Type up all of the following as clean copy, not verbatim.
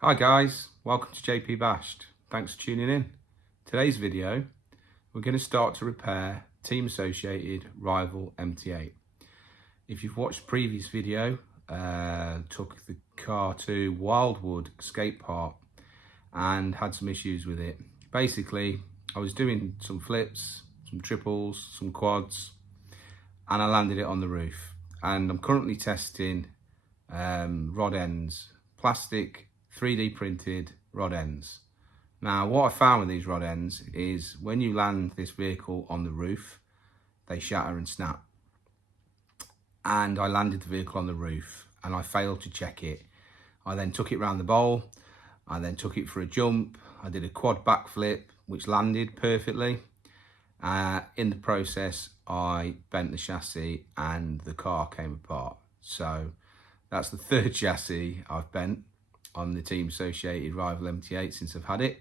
Hi guys, welcome to JP Bashed. Thanks for tuning in. Today's video, we're going to start to repair Team Associated Rival MT8. If you've watched the previous video, took the car to Wildwood skate park and had some issues with it. Basically, I was doing some flips, some triples, some quads, and I landed it on the roof. And I'm currently testing rod ends, plastic 3D printed rod ends. Now what I found with these rod ends is when you land this vehicle on the roof, they shatter and snap. And I landed the vehicle on the roof and I failed to check it. I then took it around the bowl, I then took it for a jump, I did a quad backflip which landed perfectly. In the process I bent the chassis and the car came apart. So that's the third chassis I've bent on the Team Associated Rival MT8 since I've had it.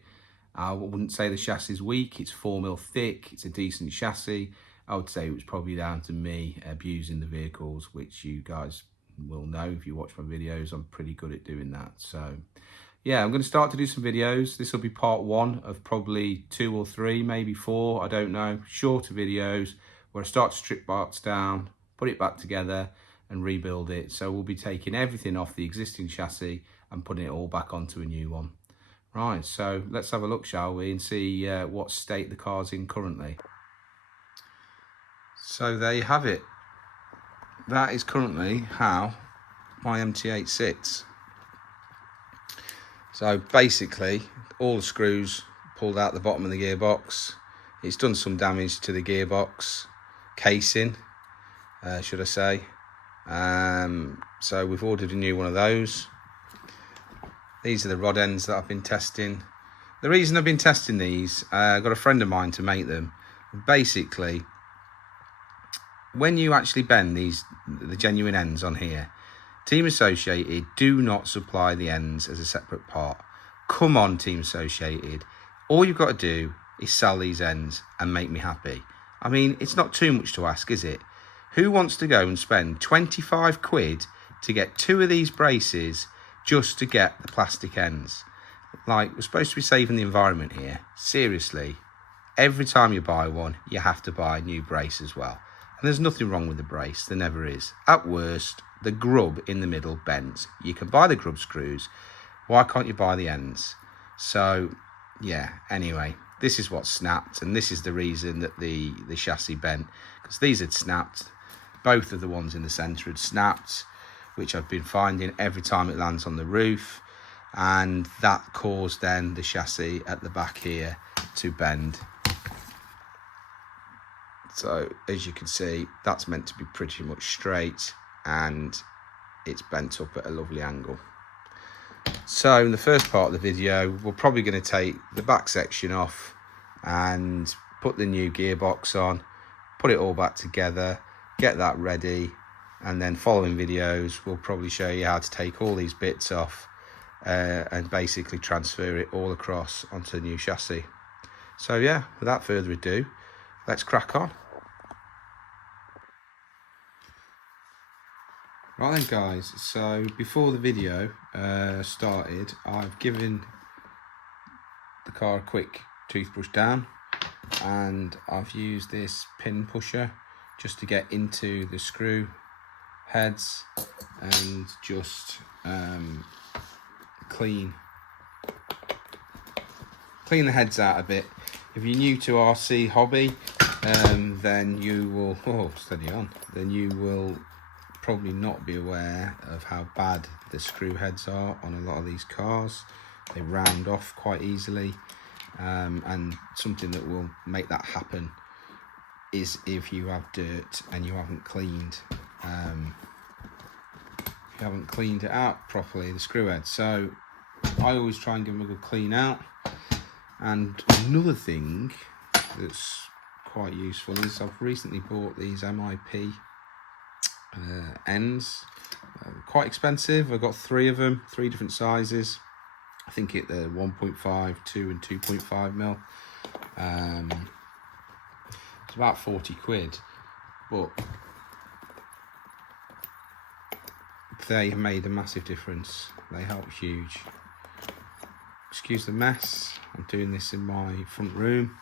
I wouldn't say the chassis is weak, it's 4mm thick, it's a decent chassis. I would say it was probably down to me abusing the vehicles, which you guys will know if you watch my videos. I'm pretty good at doing that. So yeah, I'm going to start to do some videos. This will be part one of probably 2 or 3, maybe 4, I don't know. Shorter videos where I start to strip parts down, put it back together and rebuild it. So we'll be taking everything off the existing chassis and putting it all back onto a new one. Right, so let's have a look, shall we, and see what state the car's in currently. So there you have it. That is currently how my MT8 sits. So basically, all the screws pulled out the bottom of the gearbox. It's done some damage to the gearbox casing, should I say. So we've ordered a new one of those. These are the rod ends that I've been testing. The reason I've been testing these, I got a friend of mine to make them. Basically, when you actually bend the genuine ends on here, Team Associated do not supply the ends as a separate part. Come on, Team Associated. All you've got to do is sell these ends and make me happy. I mean, it's not too much to ask, is it? Who wants to go and spend 25 quid to get 2 of these braces just to get the plastic ends? Like, we're supposed to be saving the environment here. Seriously, every time you buy one, you have to buy a new brace as well. And there's nothing wrong with the brace, there never is. At worst, the grub in the middle bends. You can buy the grub screws, why can't you buy the ends? So, yeah, anyway, this is what snapped, and this is the reason that the chassis bent, because these had snapped. Both of the ones in the centre had snapped, which I've been finding every time it lands on the roof, and that caused then the chassis at the back here to bend. So as you can see, that's meant to be pretty much straight and it's bent up at a lovely angle. So in the first part of the video, we're probably going to take the back section off and put the new gearbox on, put it all back together, get that ready, and then following videos we'll probably show you how to take all these bits off and basically transfer it all across onto the new chassis. So yeah, without further ado, let's crack on. Right then guys, so before the video started, I've given the car a quick toothbrush down and I've used this pin pusher just to get into the screw heads and just clean the heads out a bit. If you're new to RChobby, then you will then you will probably not be aware of how bad the screw heads are on a lot of these cars. They round off quite easily, and something that will make that happen is if you have dirt and you haven't cleaned it out properly, the screw head. So I always try and give them a good clean out. And another thing that's quite useful is I've recently bought these MIP ends. Quite expensive. I've got 3 of them, 3 different sizes. I think they're 1.5, 2 and 2.5 mil. It's about 40 quid. but they have made a massive difference. They help huge. Excuse the mess, I'm doing this in my front room.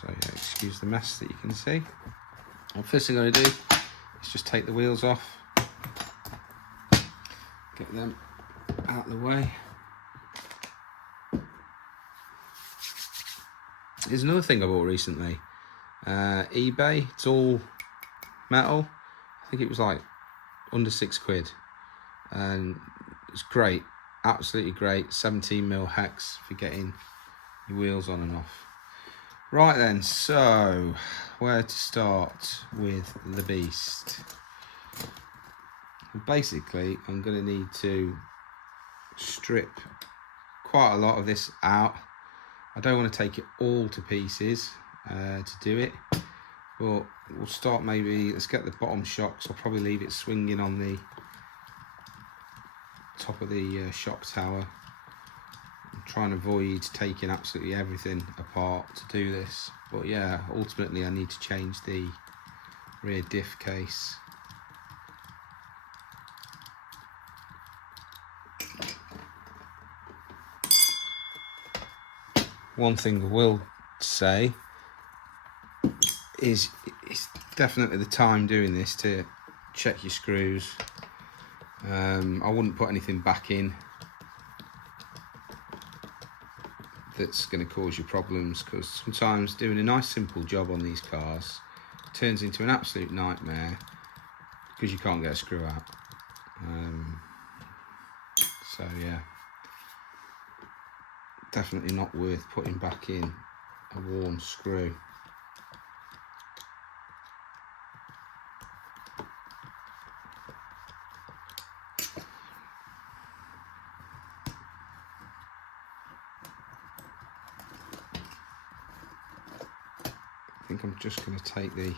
So yeah, excuse the mess that you can see. And first thing I'm going to do is just take the wheels off, get them out of the way. Here's another thing I bought recently. eBay, it's all metal. I think it was like under £6, and it's great, absolutely great. 17mm hex for getting your wheels on and off. Right then, so where to start with the beast? Well, basically, I'm going to need to strip quite a lot of this out. I don't want to take it all to pieces to do it, but we'll start maybe, let's get the bottom shocks. I'll probably leave it swinging on the top of the shock tower. I'm trying to avoid taking absolutely everything apart to do this, but yeah, ultimately I need to change the rear diff case. One thing I will say is it's definitely the time doing this to check your screws. I wouldn't put anything back in that's going to cause you problems, because sometimes doing a nice simple job on these cars turns into an absolute nightmare because you can't get a screw out. So yeah, definitely not worth putting back in a worn screw. I think I'm just going to take the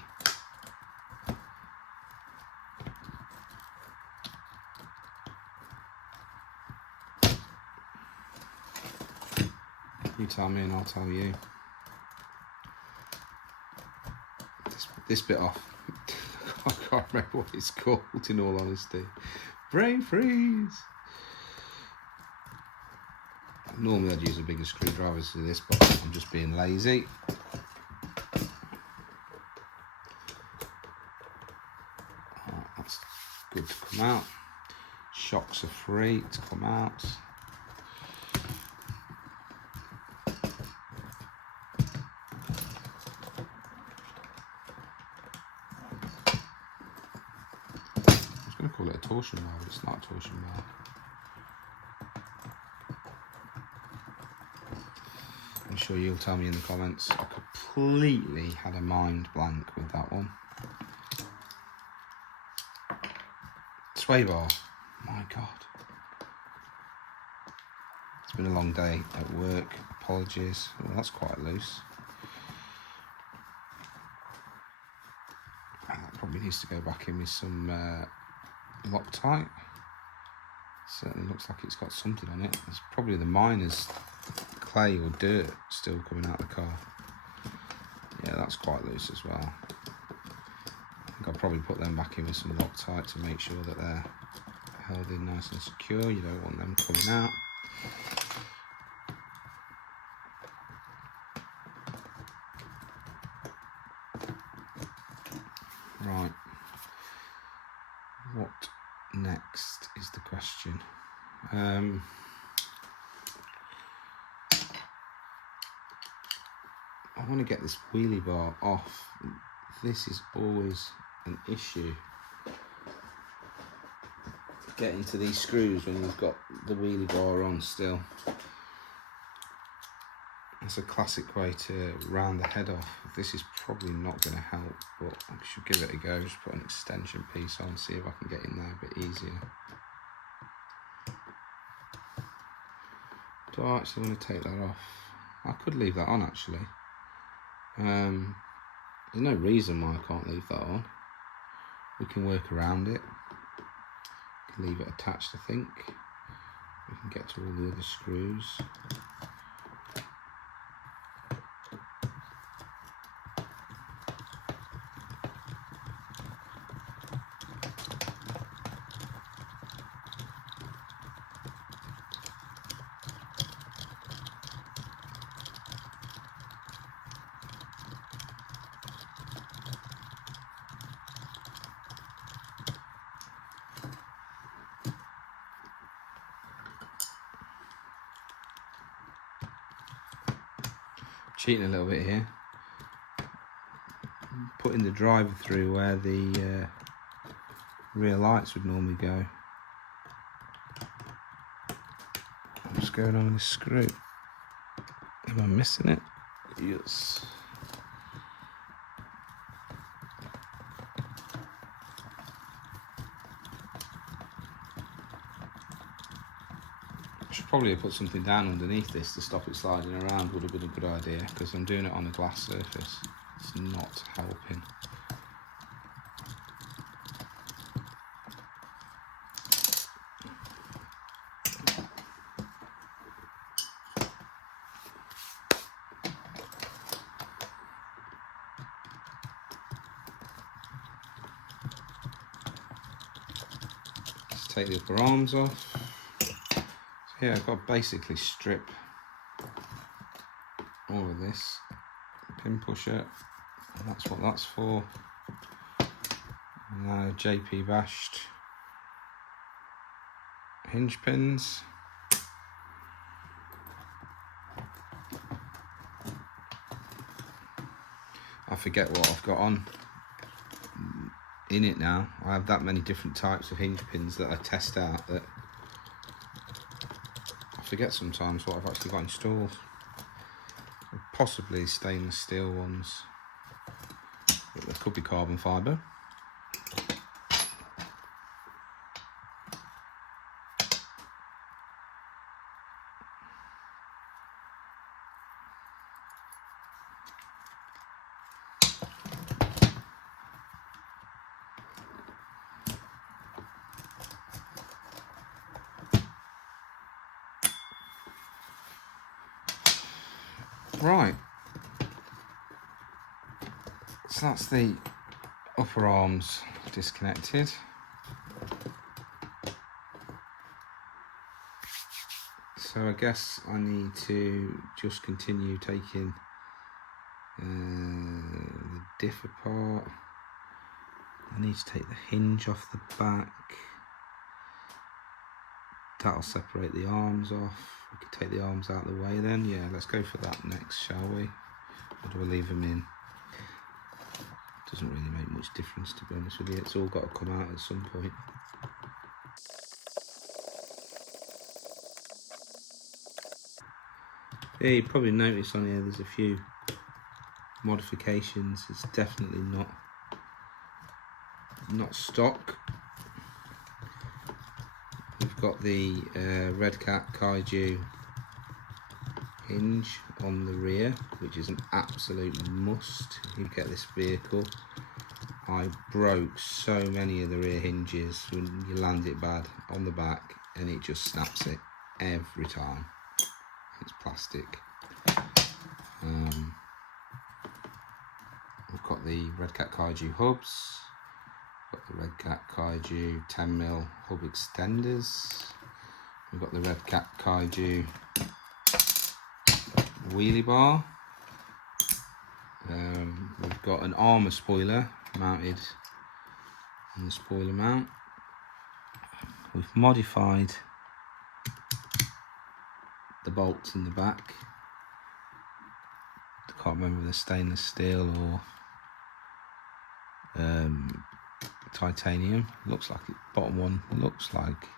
you tell me and I'll tell you. This bit off. I can't remember what it's called, in all honesty. Brain freeze! Normally I'd use a bigger screwdriver to do this, but I'm just being lazy. Right, that's good to come out. Shocks are free to come out. I'm going to call it a torsion bar, but it's not a torsion bar. I'm sure you'll tell me in the comments. I completely had a mind blank with that one. Sway bar, my God. It's been a long day at work, apologies. Well, that's quite loose. That probably needs to go back in with some Loctite. Certainly looks like it's got something on it. There's probably the miner's clay or dirt still coming out of the car. Yeah, that's quite loose as well. I think I'll probably put them back in with some Loctite to make sure that they're held in nice and secure. You don't want them coming out. Right. What next is the question. I want to get this wheelie bar off. This is always an issue, getting to these screws when you've got the wheelie bar on still. It's a classic way to round the head off. This is probably not going to help, but I should give it a go. Just put an extension piece on, see if I can get in there a bit easier. Do I actually want to take that off? I could leave that on actually. There's no reason why I can't leave that on. We can work around it. We can leave it attached, I think. We can get to all the other screws. cheating a little bit here. Putting the driver through where the rear lights would normally go. What's going on with this screw? Am I missing it? Yes. I should probably have put something down underneath this to stop it sliding around. Would have been a good idea, because I'm doing it on a glass surface. It's not helping. Let's take the upper arms off. So yeah, I've got to basically strip all of this pin pusher, and that's what that's for. And now JP bashed hinge pins. I forget what I've got on in it now. I have that many different types of hinge pins that I test out that I forget sometimes what I've actually got installed. Possibly stainless steel ones, but there could be carbon fibre. Right, so that's the upper arms disconnected. So I guess I need to just continue taking the diff apart. I need to take the hinge off the back. That'll separate the arms off. We could take the arms out of the way then. Yeah, let's go for that next, shall we? Or do I leave them in? Doesn't really make much difference, to be honest with you. It's all got to come out at some point. Yeah, you probably notice on here there's a few modifications. It's definitely not stock. We've got the Red Cat Kaiju hinge on the rear, which is an absolute must if you get this vehicle. I broke so many of the rear hinges when you land it bad on the back, and it just snaps it every time. It's plastic. We've got the Red Cat Kaiju hubs. Got the Red Cat Kaiju 10mm hub extenders. We've got the Red Cat Kaiju wheelie bar. We've got an Arrma spoiler mounted on the spoiler mount. We've modified the bolts in the back. I can't remember if they're stainless steel or titanium. Looks like it, bottom one looks like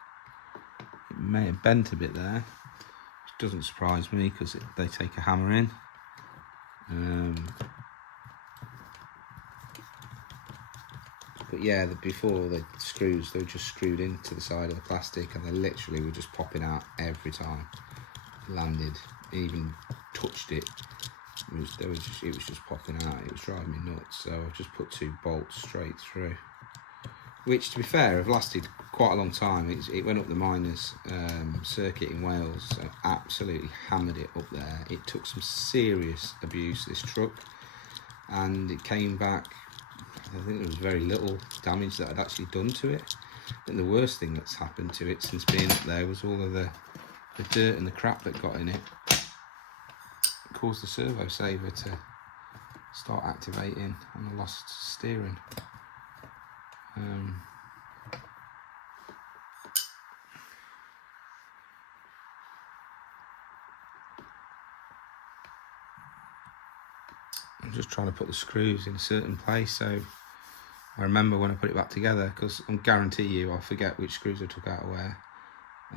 it may have bent a bit there, which doesn't surprise me because they take a hammer in. But yeah, before the screws, they were just screwed into the side of the plastic, and they literally were just popping out every time it landed. Even touched it, it was just popping out. It was driving me nuts. So I've just put 2 bolts straight through, which, to be fair, have lasted quite a long time. It went up the miners circuit in Wales, so absolutely hammered it up there. It took some serious abuse, this truck, and it came back. I think there was very little damage that I'd actually done to it. I think the worst thing that's happened to it since being up there was all of the dirt and the crap that got in it. It caused the servo saver to start activating, and I lost steering. I'm just trying to put the screws in a certain place so I remember when I put it back together, because I guarantee you I'll forget which screws I took out of where,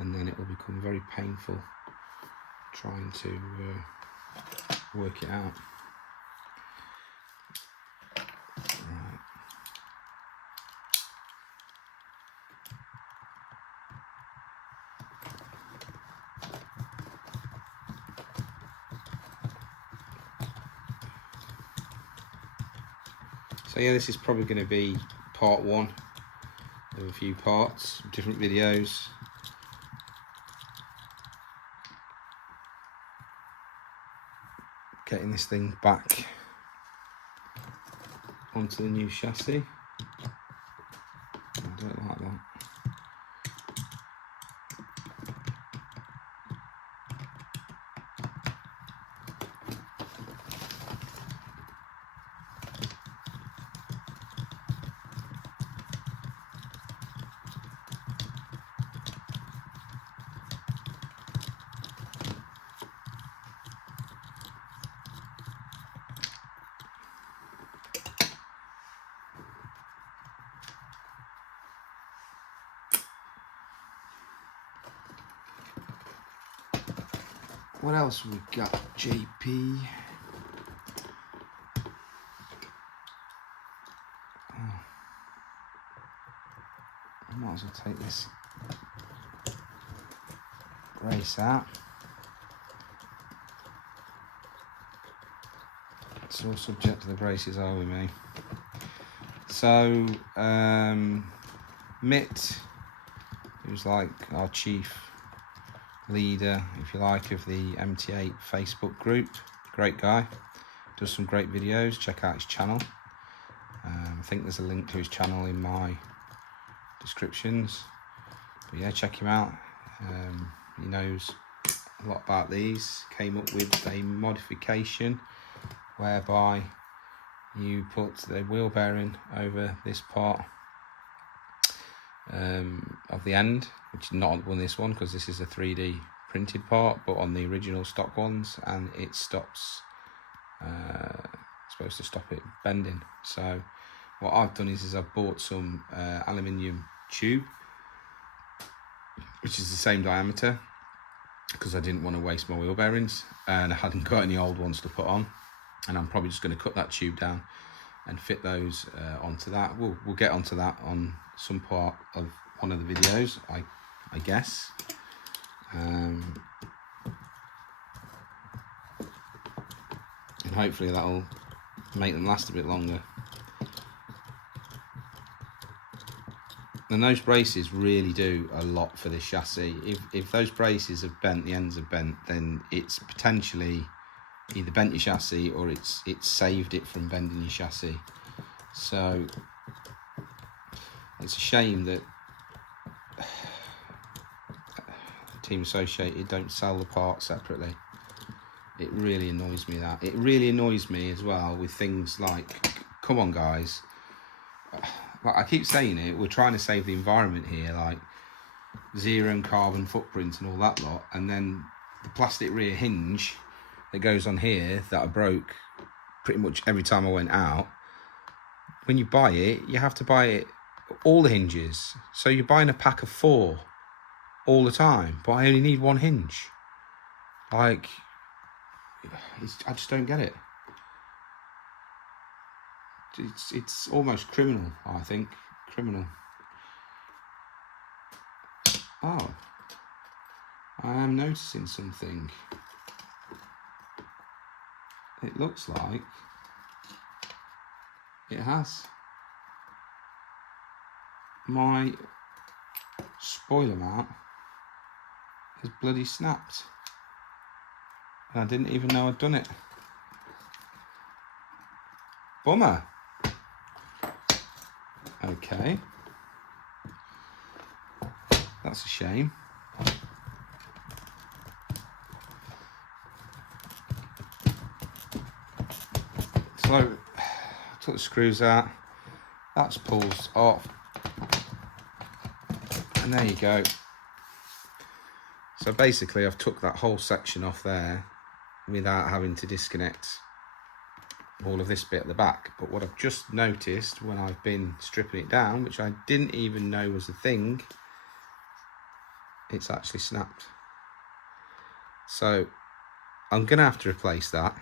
and then it will become very painful trying to work it out. Right. So yeah, this is probably going to be part one of a few parts, different videos. Getting this thing back onto the new chassis. I don't like that. What else we got, JP? Oh. I might as well take this brace out. It's all subject to the braces, are we, mate? So, Mitt, who's like our chief leader, if you like, of the MT8 Facebook group, great guy, does some great videos. Check out his channel. I think there's a link to his channel in my descriptions, but yeah, check him out. He knows a lot about these. Came up with a modification whereby you put the wheel bearing over this part of the end, which is not on this one because this is a 3D printed part, but on the original stock ones, and it stops, supposed to stop it bending. So what I've done is I've bought some aluminium tube, which is the same diameter, because I didn't want to waste my wheel bearings and I hadn't got any old ones to put on, and I'm probably just going to cut that tube down and fit those onto that. We'll get onto that on some part of one of the videos, I guess. And hopefully that'll make them last a bit longer. And those braces really do a lot for this chassis. If those braces have bent, the ends have bent, then it's potentially either bent your chassis or it's saved it from bending your chassis. So it's a shame that Team Associated don't sell the parts separately. It really annoys me that. It really annoys me as well with things like, come on guys, like I keep saying it, we're trying to save the environment here, like zero carbon footprint and all that lot, and then the plastic rear hinge that goes on here that I broke pretty much every time I went out, when you buy it, you have to buy it, all the hinges. So you're buying a pack of 4 all the time, but I only need 1 hinge. Like, I just don't get it. It's almost criminal, I think. Criminal. Oh, I am noticing something. It looks like it has. My spoiler mount has bloody snapped. And I didn't even know I'd done it. Bummer. Okay. That's a shame. So, I took the screws out. That's pulled off. And there you go. So basically I've took that whole section off there without having to disconnect all of this bit at the back. But what I've just noticed when I've been stripping it down, which I didn't even know was a thing, it's actually snapped. So I'm gonna have to replace that.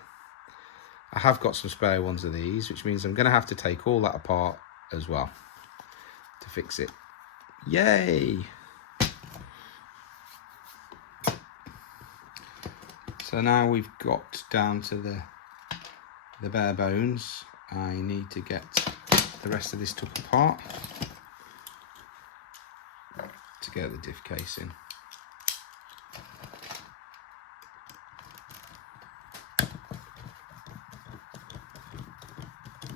I have got some spare ones of these, which means I'm gonna have to take all that apart as well to fix it. Yay! So now we've got down to the bare bones. I need to get the rest of this took apart to get the diff casing.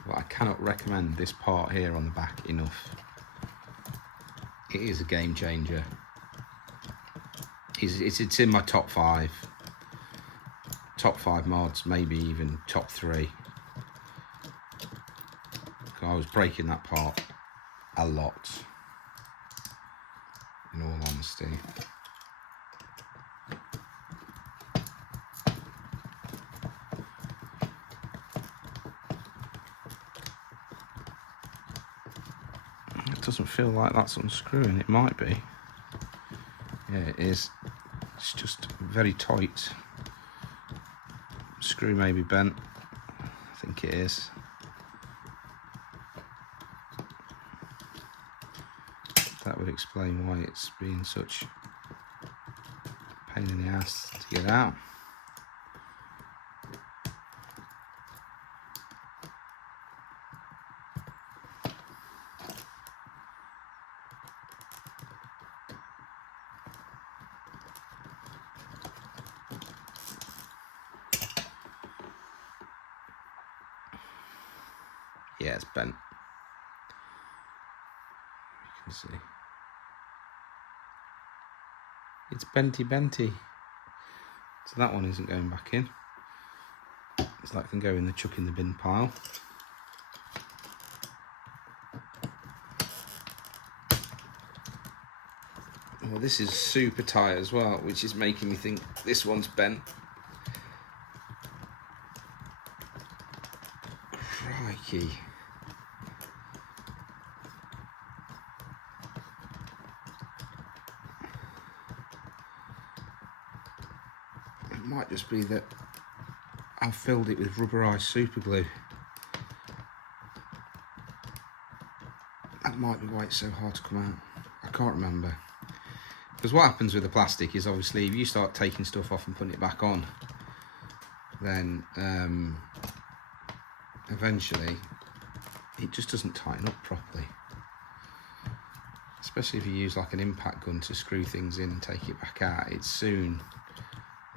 But I cannot recommend this part here on the back enough. It is a game changer. It's in my top 5 mods, maybe even top 3. I was breaking that part a lot, in all honesty. It doesn't feel like that's unscrewing. It might be. Yeah, it is. It's just very tight. Screw may be bent. I think it is. That would explain why it's been such a pain in the ass to get out. Yeah, it's bent. You can see. It's benty. So that one isn't going back in. So that can go in the chuck in the bin pile. Well, this is super tight as well, which is making me think this one's bent. Crikey. It might just be that I've filled it with rubberized super glue. That might be why it's so hard to come out. I can't remember. Because what happens with the plastic is, obviously, if you start taking stuff off and putting it back on, then eventually it just doesn't tighten up properly. Especially if you use like an impact gun to screw things in and take it back out, it soon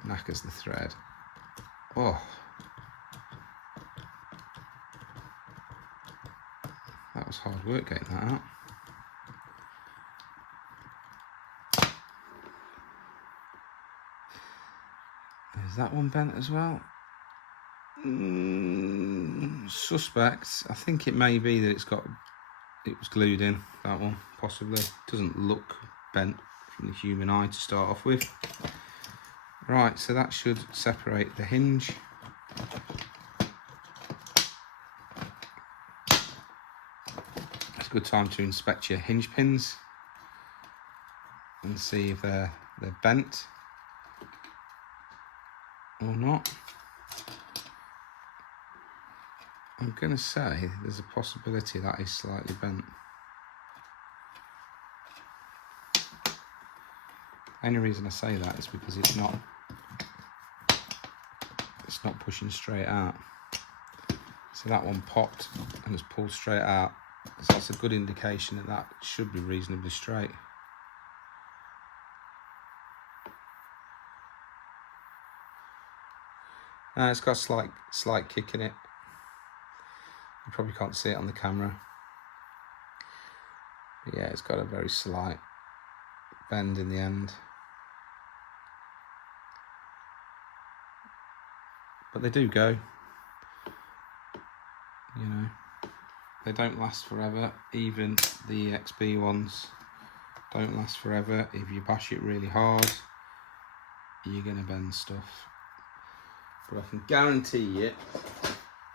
knackers the thread. Oh, that was hard work getting that out. Is that one bent as well? Suspect. I think it may be that it was glued in, that one, possibly. It doesn't look bent from the human eye to start off with. Right, so that should separate the hinge. It's a good time to inspect your hinge pins and see if they're bent or not. I'm going to say there's a possibility that is slightly bent. The only reason I say that is because it's not pushing straight out. So that one popped and has pulled straight out. So that's a good indication that that should be reasonably straight. It's got a slight kick in it. You probably can't see it on the camera. But yeah, it's got a very slight bend in the end. But they do go. You know, they don't last forever. Even the XB ones don't last forever. If you bash it really hard, you're gonna bend stuff. But I can guarantee you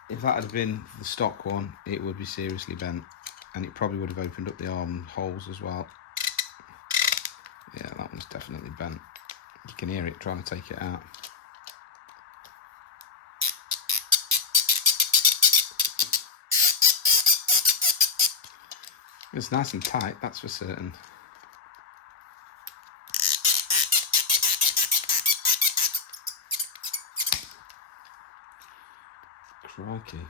if that had been the stock one, it would be seriously bent, and it probably would have opened up the arm holes as well. Yeah, that one's definitely bent. You can hear it trying to take it out. It's nice and tight, that's for certain. Crikey.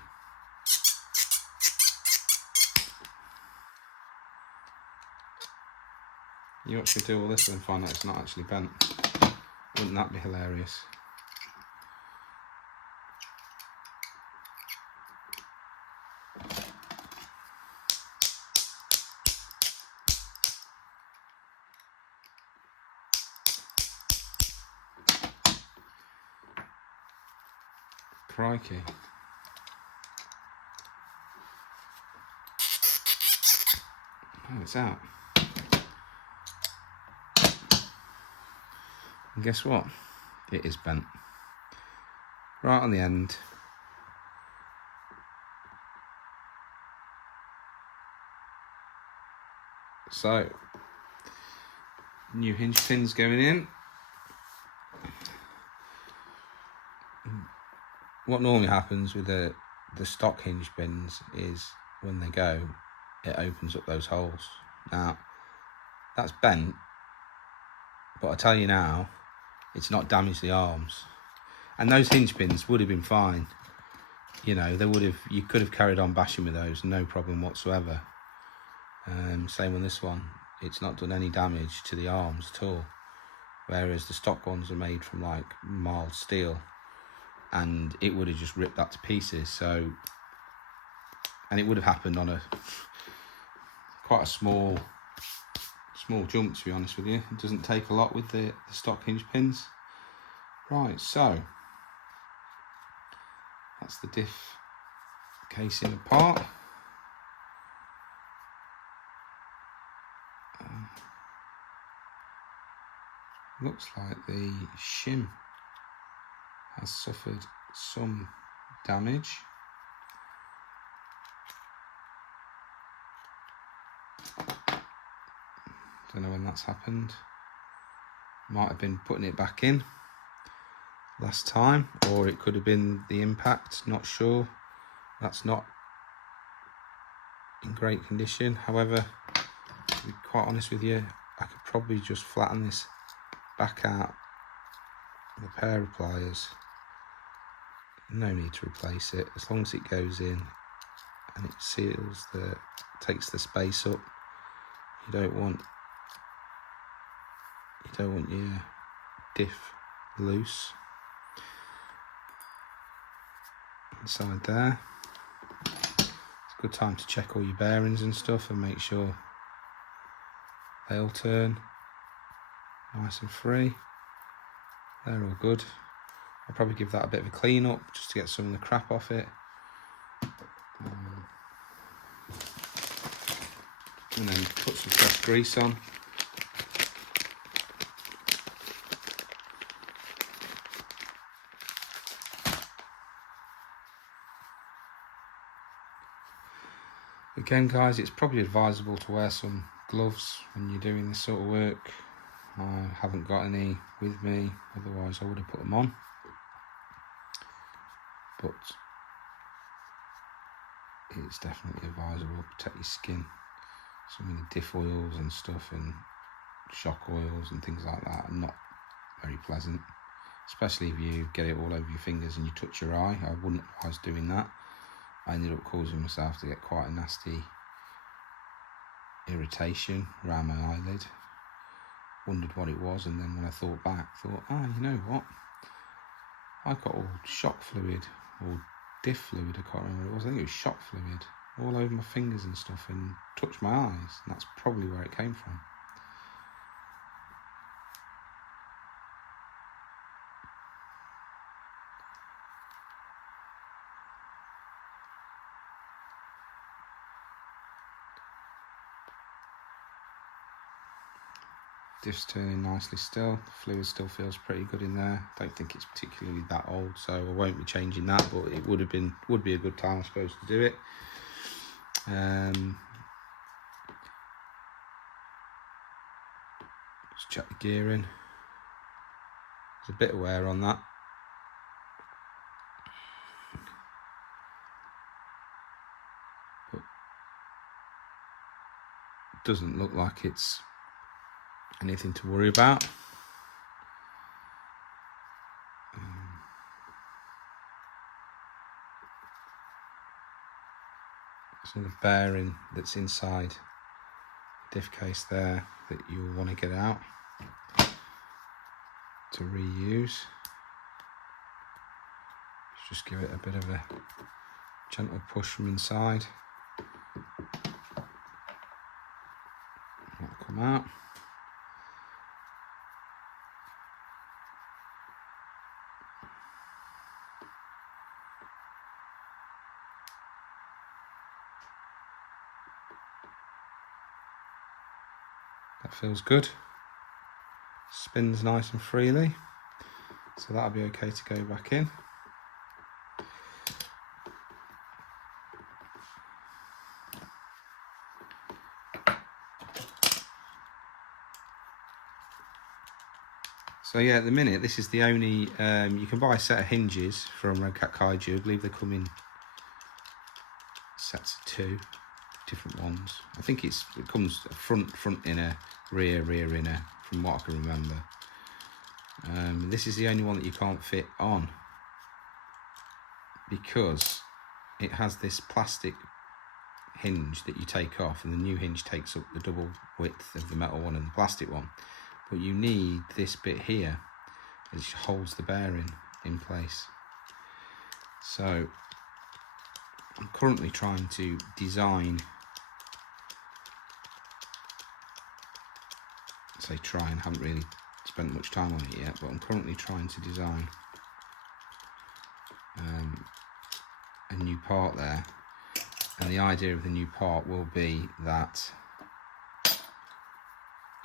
You actually do all this and find out it's not actually bent. Wouldn't that be hilarious? Crikey. Oh, it's out. And guess what? It is bent. Right on the end. So, new hinge pins going in. What normally happens with the stock hinge pins is when they go, it opens up those holes. Now, that's bent, but I tell you now, it's not damaged the arms. And those hinge pins would have been fine. You know, you could have carried on bashing with those, no problem whatsoever. Same on this one, it's not done any damage to the arms at all. Whereas the stock ones are made from like mild steel, and it would have just ripped that to pieces. So, and it would have happened on quite a small jump, to be honest with you. It doesn't take a lot with the stock hinge pins. Right, so that's the diff casing apart. Looks like the shim has suffered some damage. Don't know when that's happened. Might have been putting it back in last time, or it could have been the impact, not sure. That's not in great condition. However, to be quite honest with you, I could probably just flatten this back out with a pair of pliers. No need to replace it, as long as it goes in and it seals takes the space up. You don't want your diff loose inside there. It's a good time to check all your bearings and stuff and make sure they all turn nice and free. They're all good. I'll probably give that a bit of a clean up just to get some of the crap off it. And then put some fresh grease on. Again guys, it's probably advisable to wear some gloves when you're doing this sort of work. I haven't got any with me, otherwise I would have put them on. But it's definitely advisable to protect your skin. Some of the diff oils and stuff and shock oils and things like that are not very pleasant, especially if you get it all over your fingers and you touch your eye. I wouldn't advise doing that. I ended up causing myself to get quite a nasty irritation around my eyelid. Wondered what it was, and then when I thought back, you know what? I got all shock fluid or diff fluid, I can't remember what it was. I think it was shock fluid all over my fingers and stuff and touched my eyes, and that's probably where it came from. Diff's turning nicely still. The fluid still feels pretty good in there. Don't think it's particularly that old, so I won't be changing that, but it would be a good time, I suppose, to do it. Just check the gearing. There's a bit of wear on that. But it doesn't look like it's anything to worry about. There's another bearing that's inside the diff case there that you'll want to get out to reuse. Just give it a bit of a gentle push from inside. That'll come out. That feels good. Spins nice and freely, so that'll be okay to go back in. So yeah, at the minute this is the only, you can buy a set of hinges from Red Cat Kaiju. I believe they come in sets of 2 different ones. I think it comes front inner, rear inner, from what I can remember. This is the only one that you can't fit on because it has this plastic hinge that you take off, and the new hinge takes up the double width of the metal one and the plastic one. But you need this bit here, which holds the bearing in place. So I'm currently trying to design, haven't really spent much time on it yet, but I'm currently trying to design a new part there. And the idea of the new part will be that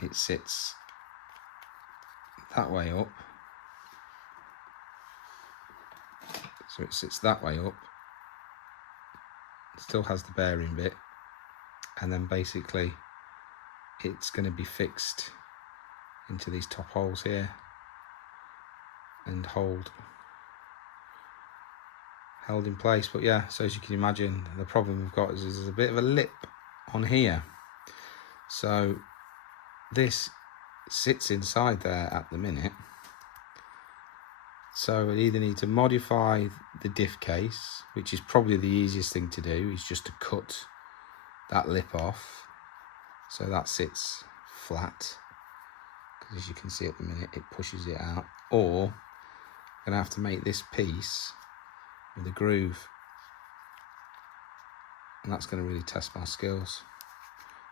it sits that way up, so it sits that way up, still has the bearing bit, and then basically it's going to be fixed into these top holes here and held in place. But yeah, so as you can imagine, the problem we've got is there's a bit of a lip on here, so this sits inside there at the minute. So we either need to modify the diff case, which is probably the easiest thing to do, is just to cut that lip off so that sits flat, because as you can see at the minute it pushes it out, or I'm going to have to make this piece with a groove, and that's going to really test my skills,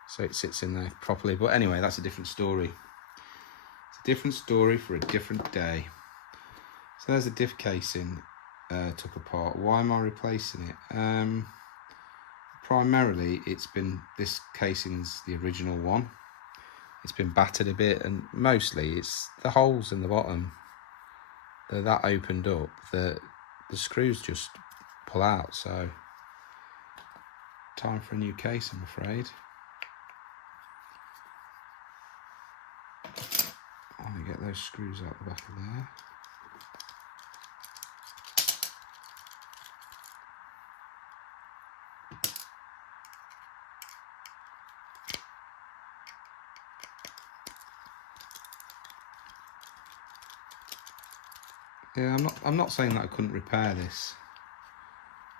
so it sits in there properly. But anyway, that's a different story. It's a different story for a different day. So there's a diff casing took apart. Why am I replacing it? Primarily it's been, this casing's the original one. It's been battered a bit, and mostly it's the holes in the bottom. They're that opened up that the screws just pull out. So time for a new case, I'm afraid. Let me get those screws out the back of there. Yeah, I'm not saying that I couldn't repair this.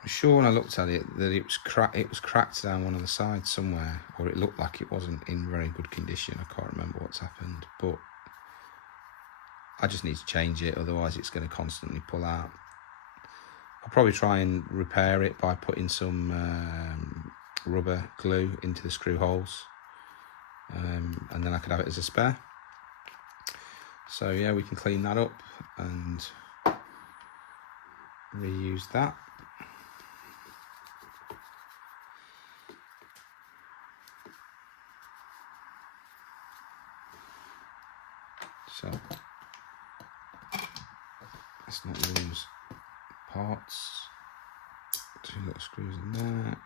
I'm sure when I looked at it that it was cracked down one of the sides somewhere, or it looked like it wasn't in very good condition. I can't remember what's happened, but I just need to change it, otherwise it's going to constantly pull out. I'll probably try and repair it by putting some rubber glue into the screw holes, and then I could have it as a spare. So yeah, we can clean that up and reuse that. So let's not lose parts. 2 little screws in there.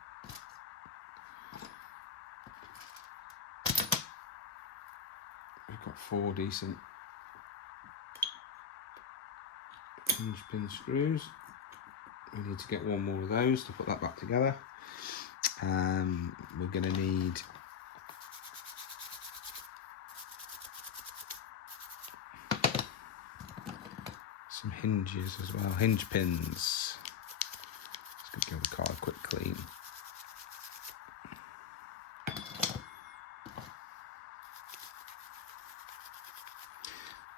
We've got 4 decent hinge pin screws. We need to get 1 more of those to put that back together. We're going to need some hinges as well, hinge pins. Just going to give the car a quick clean.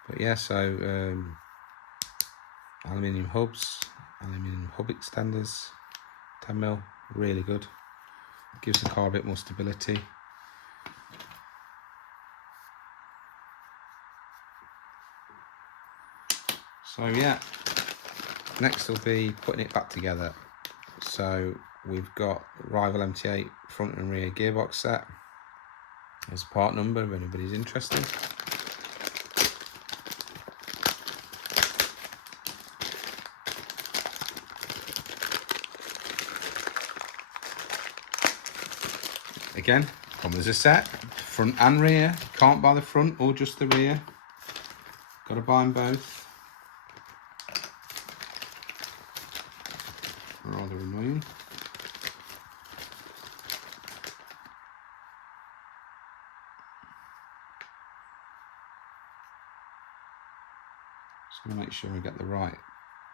But yeah, so aluminium hubs, aluminium hub extenders, 10mm, really good. Gives the car a bit more stability. So yeah, next will be putting it back together. So we've got Rival MT8 front and rear gearbox set. There's a part number if anybody's interested. Again, come as a set, front and rear. Can't buy the front or just the rear. Got to buy them both. Rather annoying. Just going to make sure I get the right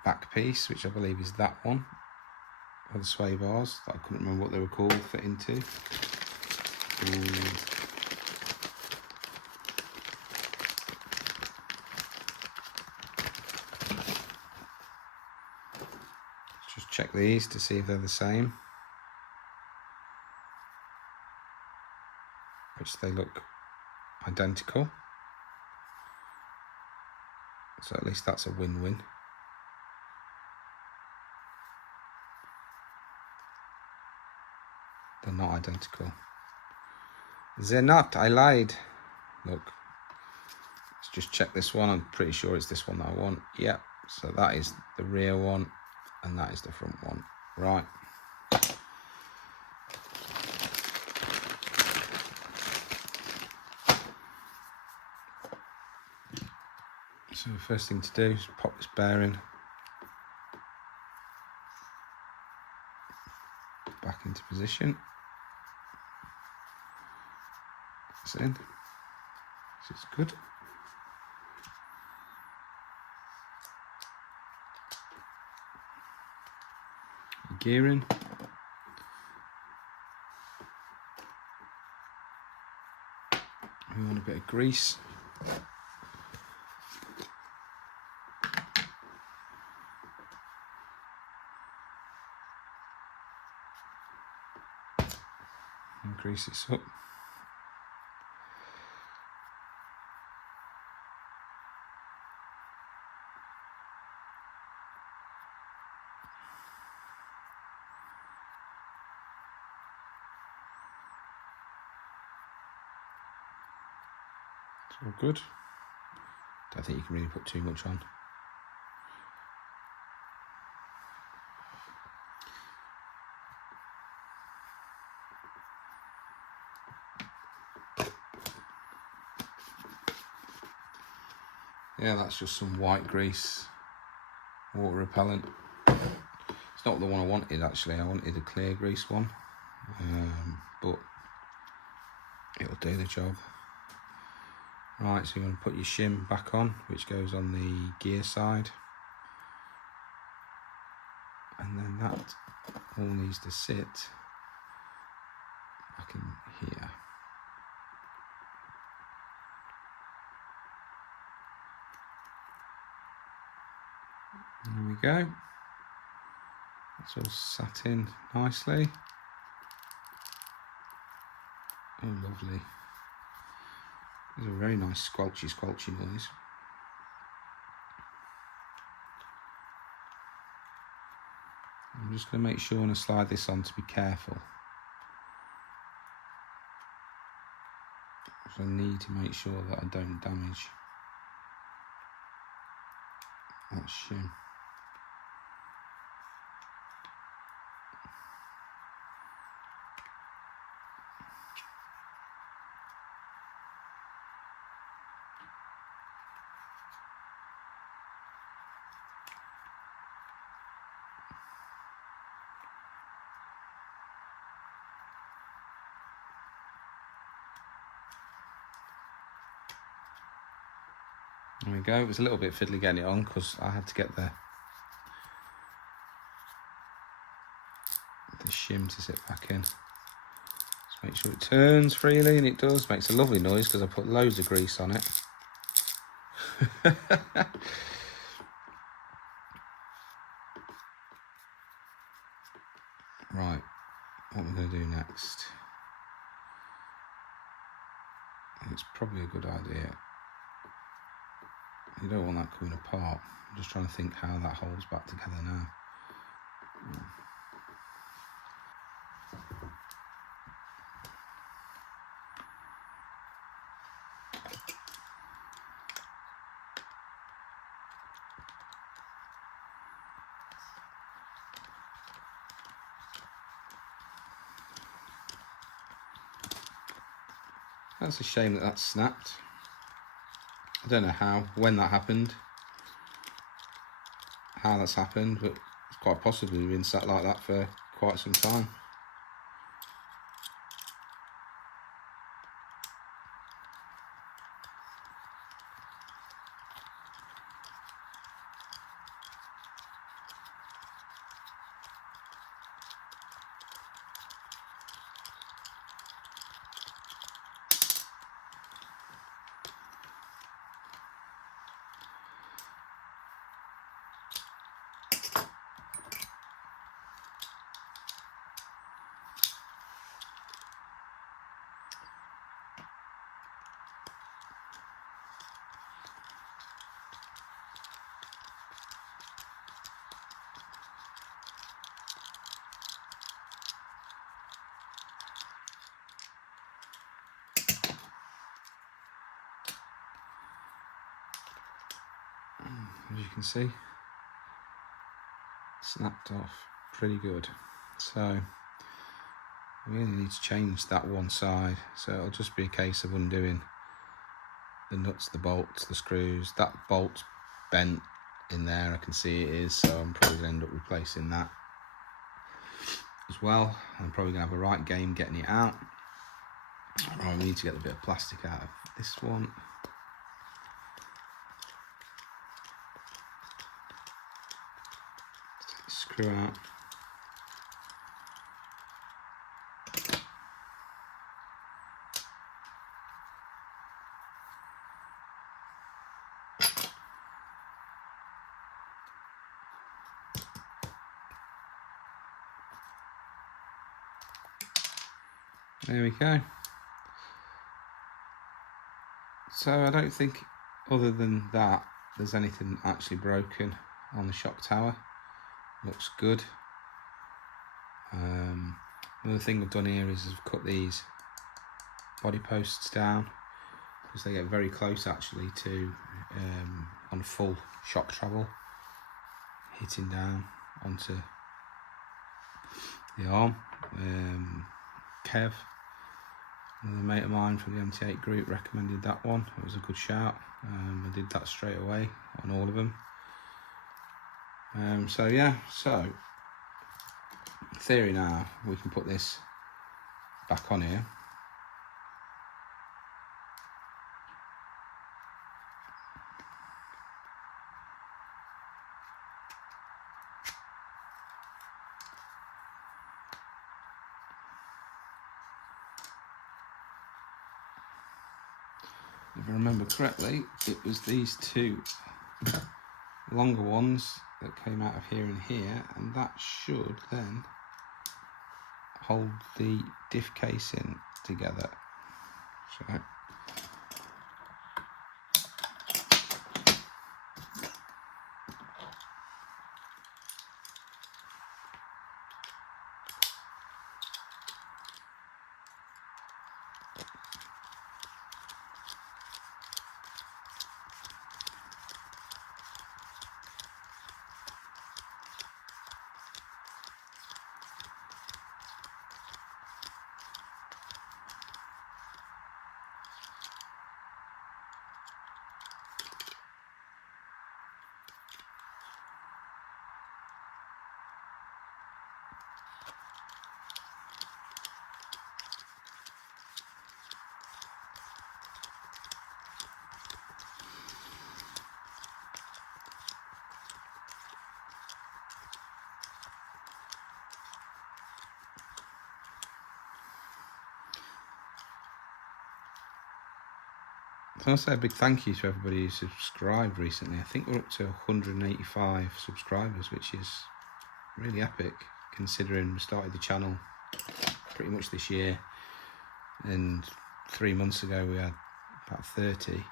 back piece, which I believe is that one, or the sway bars that I couldn't remember what they were called, fit into. Just check these to see if they're the same, which they look identical, so at least that's a win-win. They're not identical. They're not, I lied. Look, let's just check this one. I'm pretty sure it's this one that I want. Yeah, so that is the rear one and that is the front one. Right. So the first thing to do is pop this bearing back into position. It's in. This is good. Gearing. We want a bit of grease. And grease this up. It's all good. Don't think you can really put too much on. Yeah, that's just some white grease, water repellent. It's not the one I wanted actually, I wanted a clear grease one, but it'll do the job. Right, so you're going to put your shim back on, which goes on the gear side. And then that all needs to sit back in here. There we go. That's all sat in nicely. Oh, lovely. There's a very nice squelchy noise. I'm just going to make sure when I slide this on to be careful. So I need to make sure that I don't damage that shim. There we go. It was a little bit fiddly getting it on because I had to get the shim to sit back in. Just make sure it turns freely, and it does. Makes a lovely noise because I put loads of grease on it. Right, what we're going to do next, it's probably a good idea. You don't want that coming apart. I'm just trying to think how that holds back together now. That's a shame that that's snapped. I don't know when that happened, how that's happened, but it's quite possibly been sat like that for quite some time. As you can see, snapped off pretty good. So we only need to change that one side, so it'll just be a case of undoing the nuts, the bolts, the screws. That bolt's bent in there, I can see it is, so I'm probably going to end up replacing that as well. I'm probably going to have a right game getting it out. Right, we need to get a bit of plastic out of this one. Screw out. There we go. So I don't think, other than that, there's anything actually broken on the shock tower. Looks good. Another thing we've done here is I've cut these body posts down because they get very close actually to on full shock travel, hitting down onto the arm. Kev, another mate of mine from the MT8 group, recommended that one. It was a good shout. I did that straight away on all of them. So yeah, so in theory now we can put this back on here. If I remember correctly, it was these two longer ones that came out of here and here, and that should then hold the diff casing together. So I want to say a big thank you to everybody who subscribed recently. I think we're up to 185 subscribers, which is really epic considering we started the channel pretty much this year, and 3 months ago we had about 30.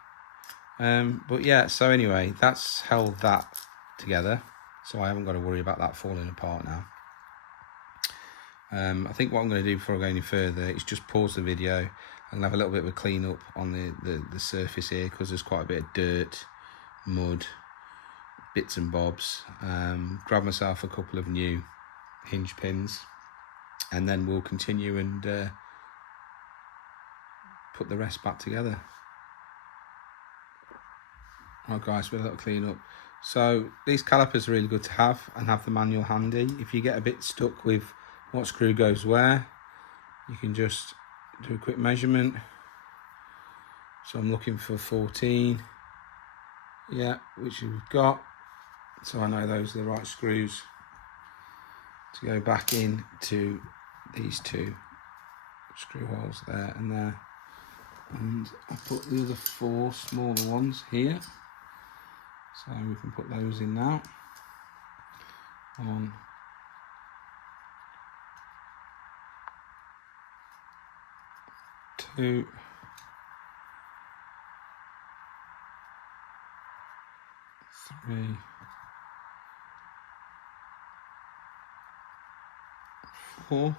But yeah, so anyway, that's held that together, so I haven't got to worry about that falling apart now. I think what I'm going to do before I go any further is just pause the video and have a little bit of a clean up on the surface here, because there's quite a bit of dirt, mud, bits and bobs. Grab myself a couple of new hinge pins, and then we'll continue and put the rest back together. Right guys, with a little clean up. So these calipers are really good to have, and have the manual handy. If you get a bit stuck with what screw goes where, you can just do a quick measurement. So I'm looking for 14, yeah, which we've got, so I know those are the right screws to go back in to these two screw holes there and there. And I put the other 4 smaller ones here, so we can put those in now. 1, 2, 3, 4.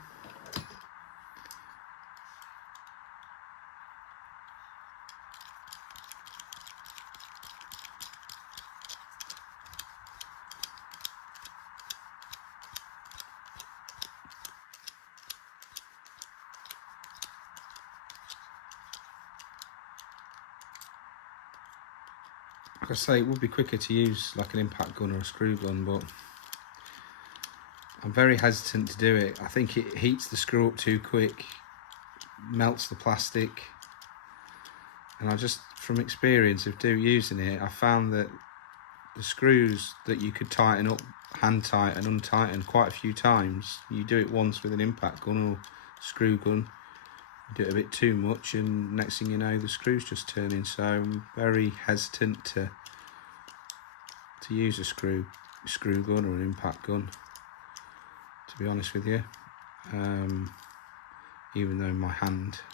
Like I say, it would be quicker to use like an impact gun or a screw gun, but I'm very hesitant to do it. I think it heats the screw up too quick, melts the plastic, and I just, from experience of using it, I found that the screws that you could tighten up, hand tight and untighten quite a few times, you do it once with an impact gun or screw gun, do it a bit too much, and next thing you know the screws just turning. So I'm very hesitant to use a screw gun or an impact gun, to be honest with you. Even though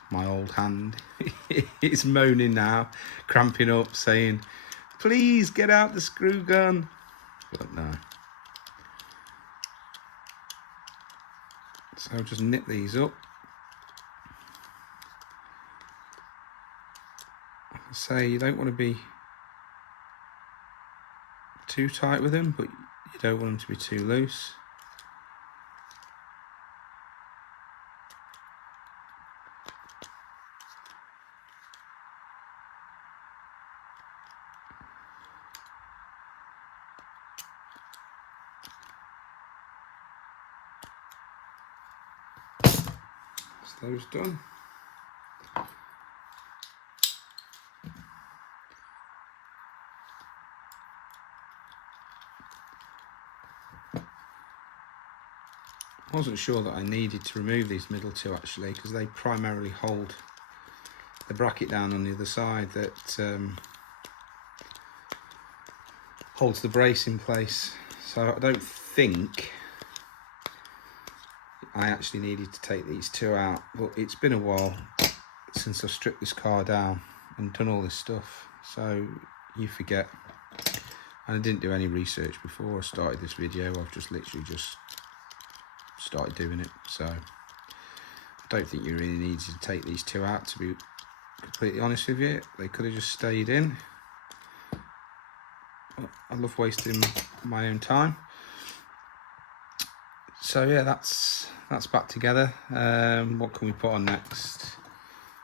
my old hand is moaning now, cramping up, saying please get out the screw gun, but no. So I'll just knit these up. Say you don't want to be too tight with them, but you don't want them to be too loose. So those done. I wasn't sure that I needed to remove these middle 2 actually, because they primarily hold the bracket down on the other side that holds the brace in place. So I don't think I actually needed to take these 2 out, but it's been a while since I've stripped this car down and done all this stuff, so you forget. And I didn't do any research before I started this video. I've just literally started doing it, so I don't think you really needed to take these 2 out, to be completely honest with you. They could have just stayed in. I love wasting my own time. So yeah, that's back together. What can we put on next?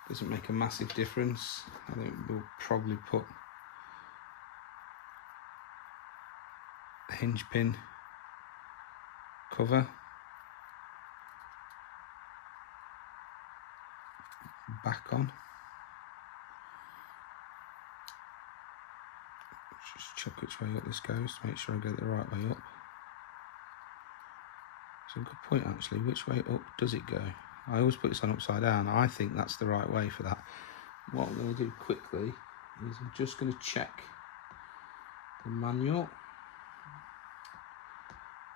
Doesn't make a massive difference. I think we'll probably put a hinge pin cover back on. Just check which way up this goes to make sure I get it the right way up. It's a good point actually, which way up does it go? I always put this on upside down. I think that's the right way for that. What I'm going to do quickly is I'm just going to check the manual,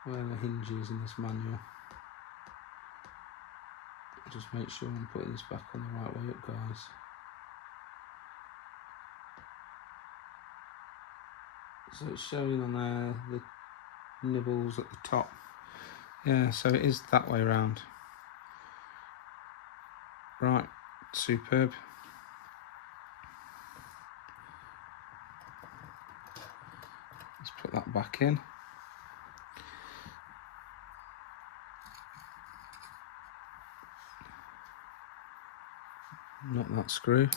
where the hinge is in this manual. Just make sure I'm putting this back on the right way up, guys. So it's showing on there the nibbles at the top. Yeah, so it is that way around. Right, superb. Let's put that back in. Not that screw.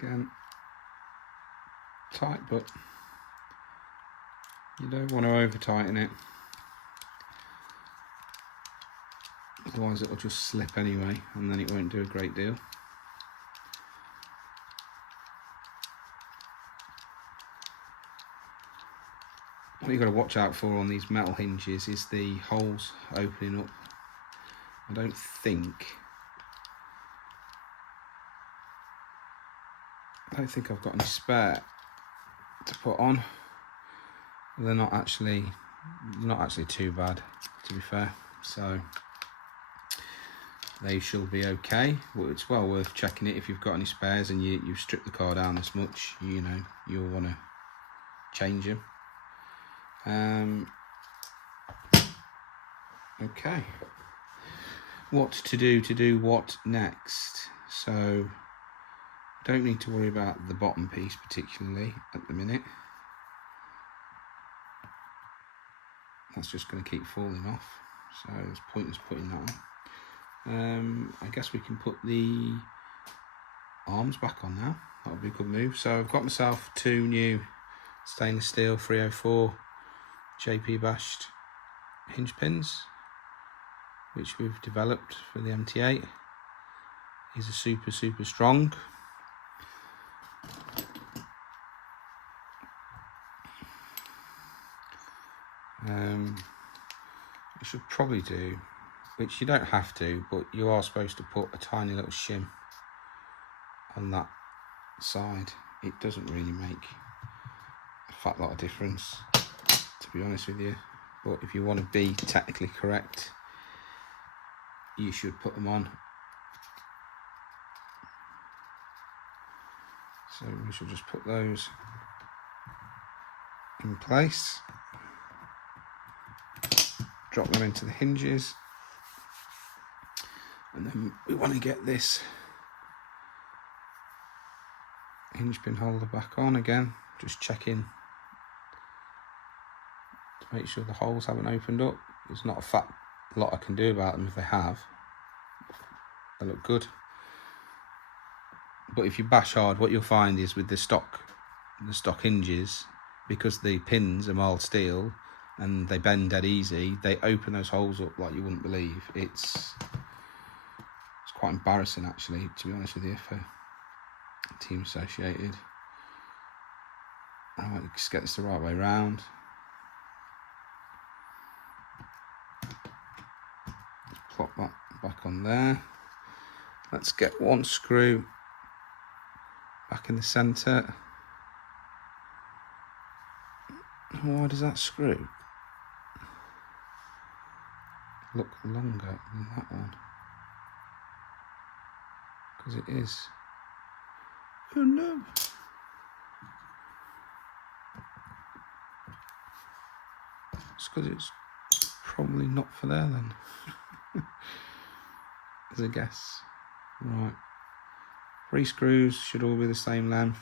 Again, tight, but you don't want to over tighten it, otherwise it will just slip anyway and then it won't do a great deal. What you've got to watch out for on these metal hinges is the holes opening up. I don't think I've got any spare to put on. They're not actually too bad, to be fair, so they should be okay. Well, it's well worth checking it if you've got any spares and you've stripped the car down this much. You know, you'll want to change them. Okay, what to do what next? So don't need to worry about the bottom piece particularly at the minute. That's just going to keep falling off, so it's pointless putting that on. I guess we can put the arms back on now. That would be a good move. So I've got myself 2 new stainless steel 304 JP bashed hinge pins, which we've developed for the MT8. These are super strong. You should probably do, which you don't have to, but you are supposed to put a tiny little shim on that side. It doesn't really make a fat lot of difference, to be honest with you, but if you want to be technically correct, you should put them on. So we should just put those in place, drop them into the hinges, and then we want to get this hinge pin holder back on again, just checking to make sure the holes haven't opened up. There's not a fat lot I can do about them. If they have, they look good. But if you bash hard, what you'll find is with the stock hinges, because the pins are mild steel and they bend dead easy, they open those holes up like you wouldn't believe. It's quite embarrassing actually, to be honest with you, for Team Associated. Right, just get this the right way round. Plop that back on there. Let's get one screw back in the centre. Why does that screw look longer than that one? Because it is. Oh no! It's because it's probably not for there then. As a guess. Right. 3 screws should all be the same length.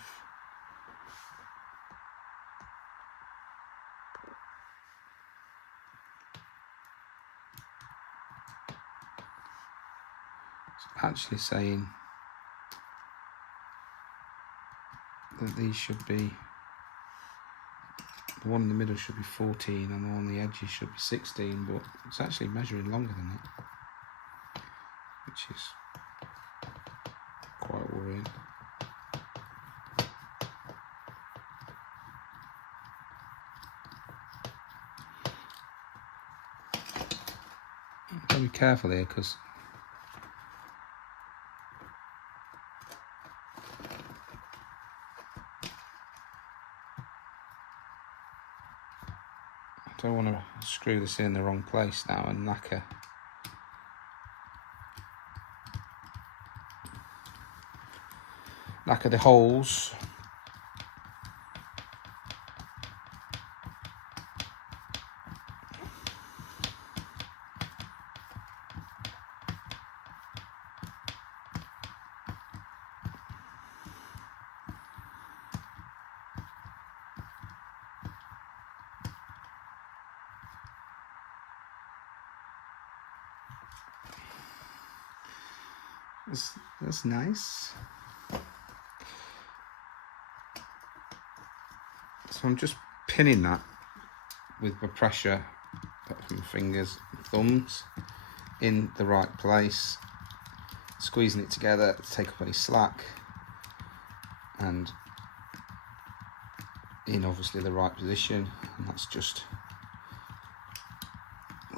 It's actually saying that these should be, the one in the middle should be 14 and the one on the edges should be 16, but it's actually measuring longer than that, which is quite worrying. I've got to be careful here because I don't want to screw this in the wrong place now and knacker the holes. That's nice. So I'm just pinning that with the pressure from my fingers and thumbs in the right place, squeezing it together to take up any slack, and in obviously the right position, and that's just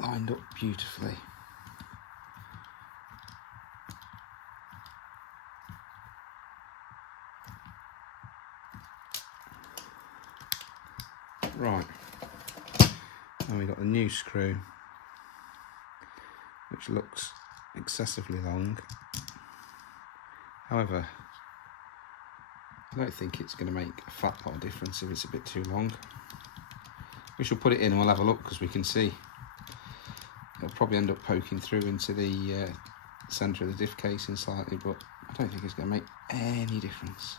lined up beautifully. Right, and we've got the new screw, which looks excessively long. However, I don't think it's going to make a fat lot of difference if it's a bit too long. We shall put it in and we'll have a look, because we can see it'll probably end up poking through into the centre of the diff casing slightly, but I don't think it's going to make any difference.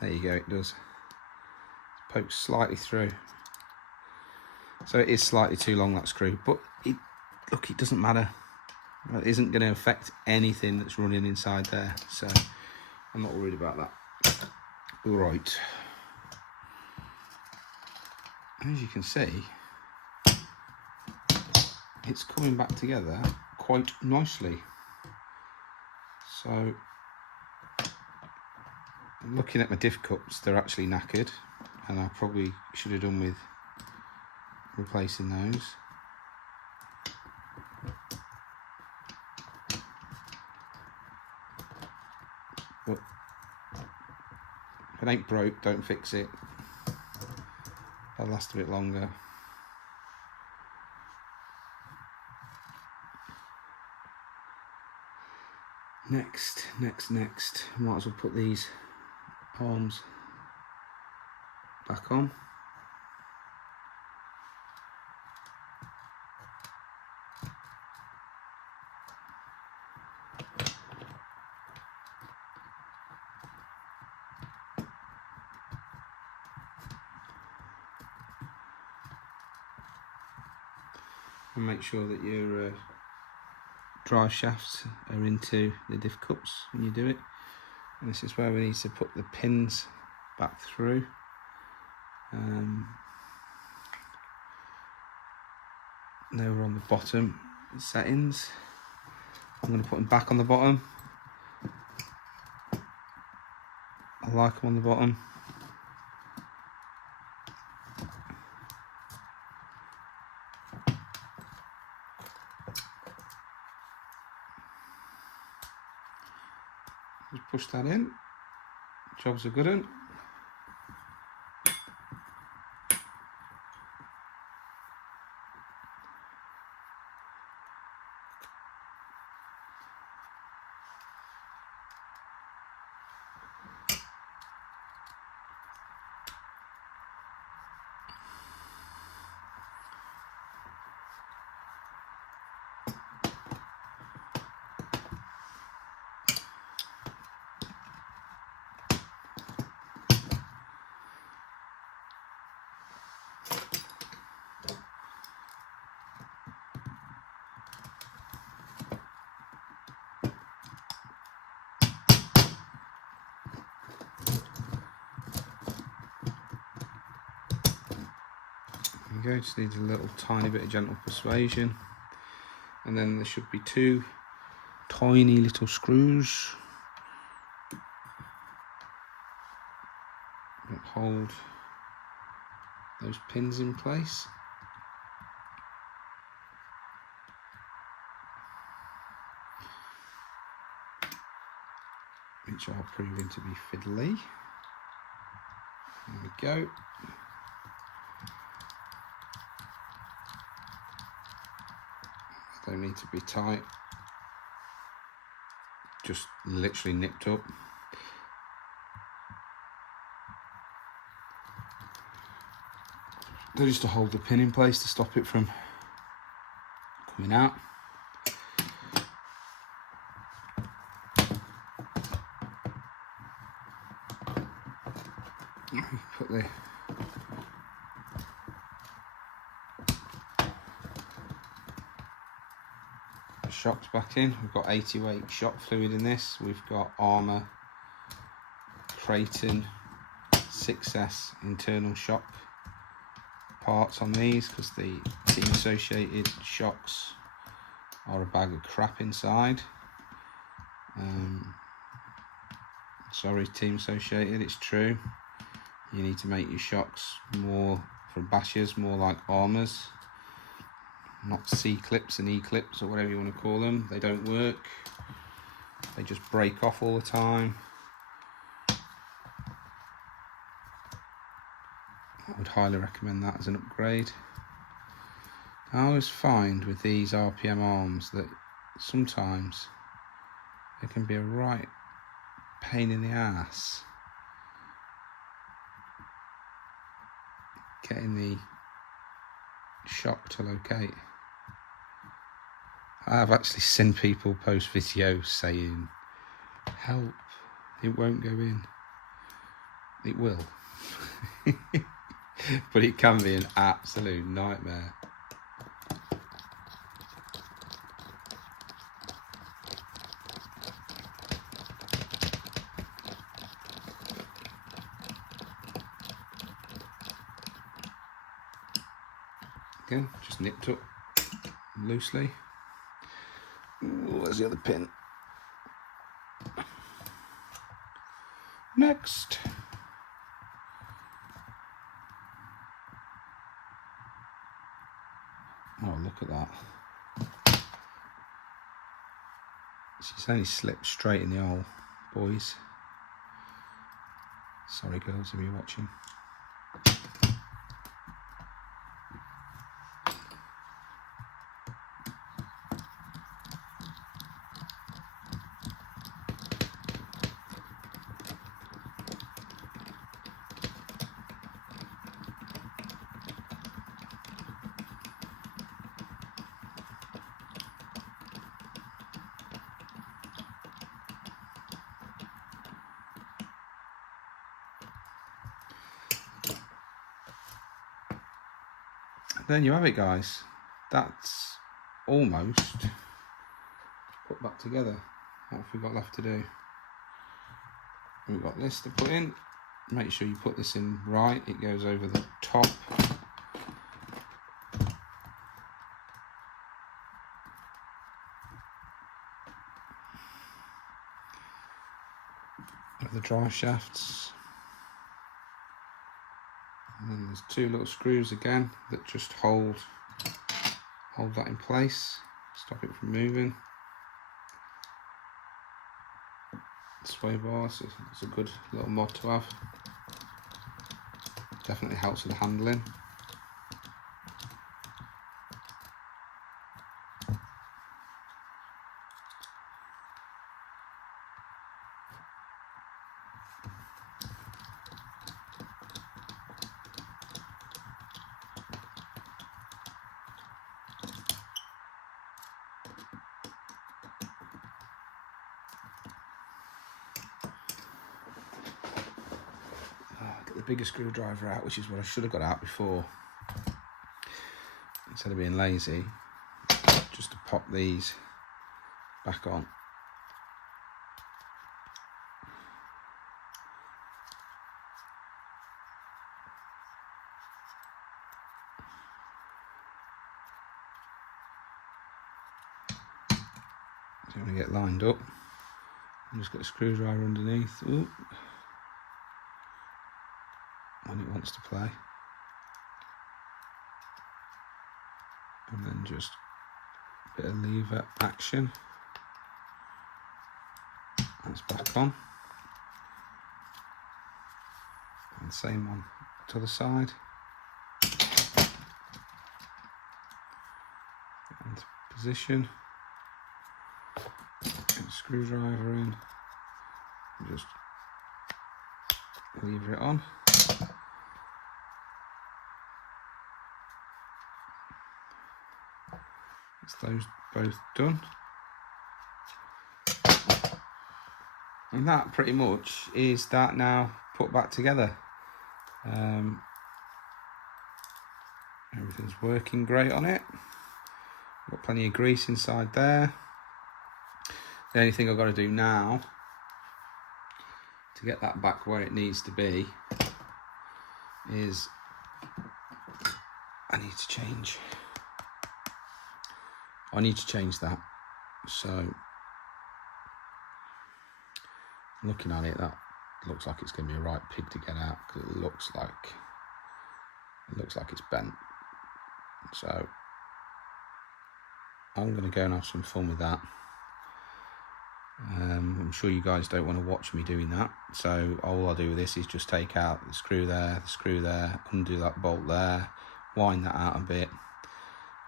There you go, it does. It pokes slightly through. So it is slightly too long, that screw, but look, it doesn't matter. It isn't going to affect anything that's running inside there, so I'm not worried about that. All right. As you can see, it's coming back together quite nicely. So looking at my diff cups, they're actually knackered, and I probably should have done with replacing those. But if it ain't broke, don't fix it. That'll last a bit longer. Next, might as well put these arms back on. And make sure that your drive shafts are into the diff cups when you do it. And this is where we need to put the pins back through. Now we're on the bottom settings. I'm going to put them back on the bottom. I like them on the bottom. Just push that in. Job's a good one. There you go, just needs a little tiny bit of gentle persuasion, and then there should be two tiny little screws that hold those pins in place. Which are proving to be fiddly. There we go. Don't need to be tight, just literally nipped up. They're just to hold the pin in place to stop it from coming out. Put the shocks back in. We've got 80-weight shock fluid in this. We've got Arrma Creighton 6S internal shock parts on these, because the Team Associated shocks are a bag of crap inside. Sorry Team Associated, it's true. You need to make your shocks more for bashers, more like Arrmas. Not C-clips and E-clips or whatever you want to call them. They don't work. They just break off all the time. I would highly recommend that as an upgrade. I always find with these RPM arms that sometimes they can be a right pain in the ass getting the shock to locate. I have actually seen people post videos saying, help, it won't go in. It will. But it can be an absolute nightmare. Again, just nipped up loosely. Ooh, there's the other pin. Next. Oh, look at that. She's only slipped straight in the hole, boys. Sorry girls if you're watching. There you have it, guys. That's almost put back together. What have we got left to do? we've got this to put in. Make sure you put this in right, it goes over the top. Of the drive shafts. And then there's two little screws again that just hold that in place, stop it from moving. Sway bars, it's a good little mod to have. Definitely helps with the handling. Get the bigger screwdriver out, which is what I should have got out before. Instead of being lazy, just to pop these back on. So I'm going to get lined up. And just get a screwdriver underneath. Ooh. When it wants to play, and then just a bit of lever action. That's back on, and same on to the other side. Into position, get the screwdriver in, and just lever it on. Those both done, and that pretty much is that now put back together. Everything's working great on it. Got plenty of grease inside there. The only thing I've got to do now to get that back where it needs to be is I need to change that. So looking at it, that looks like it's going to be a right pig to get out, because it looks like it's bent. So I'm going to go and have some fun with that. I'm sure you guys don't want to watch me doing that, so all I'll do with this is just take out the screw there, undo that bolt there, wind that out a bit,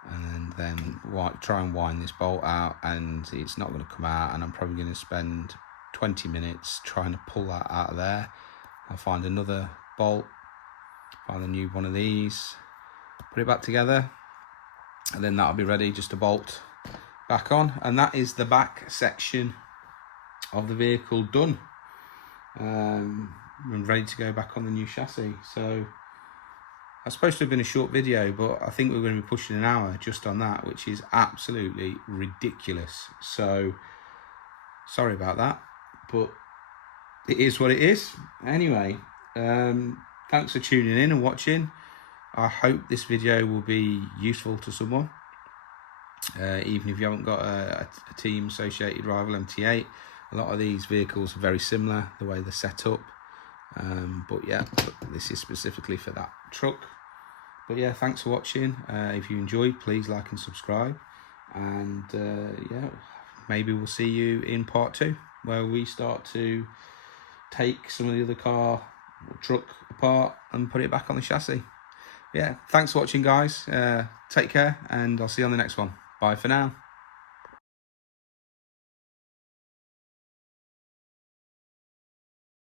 and then try and wind this bolt out, and it's not going to come out, and I'm probably going to spend 20 minutes trying to pull that out of there. I'll find another bolt, find a new one of these, put it back together, and then that'll be ready just to bolt back on. And that is the back section of the vehicle done, and ready to go back on the new chassis. So that's supposed to have been a short video, but I think we're going to be pushing an hour just on that, which is absolutely ridiculous. So sorry about that, but it is what it is. Anyway, thanks for tuning in and watching. I hope this video will be useful to someone, even if you haven't got a Team Associated Rival MT8. A lot of these vehicles are very similar, the way they're set up. But yeah, this is specifically for that truck. But yeah, thanks for watching. If you enjoyed, please like and subscribe. And yeah, maybe we'll see you in part 2, where we start to take some of the other car or truck apart and put it back on the chassis. Yeah, thanks for watching, guys. Take care, and I'll see you on the next one. Bye for now.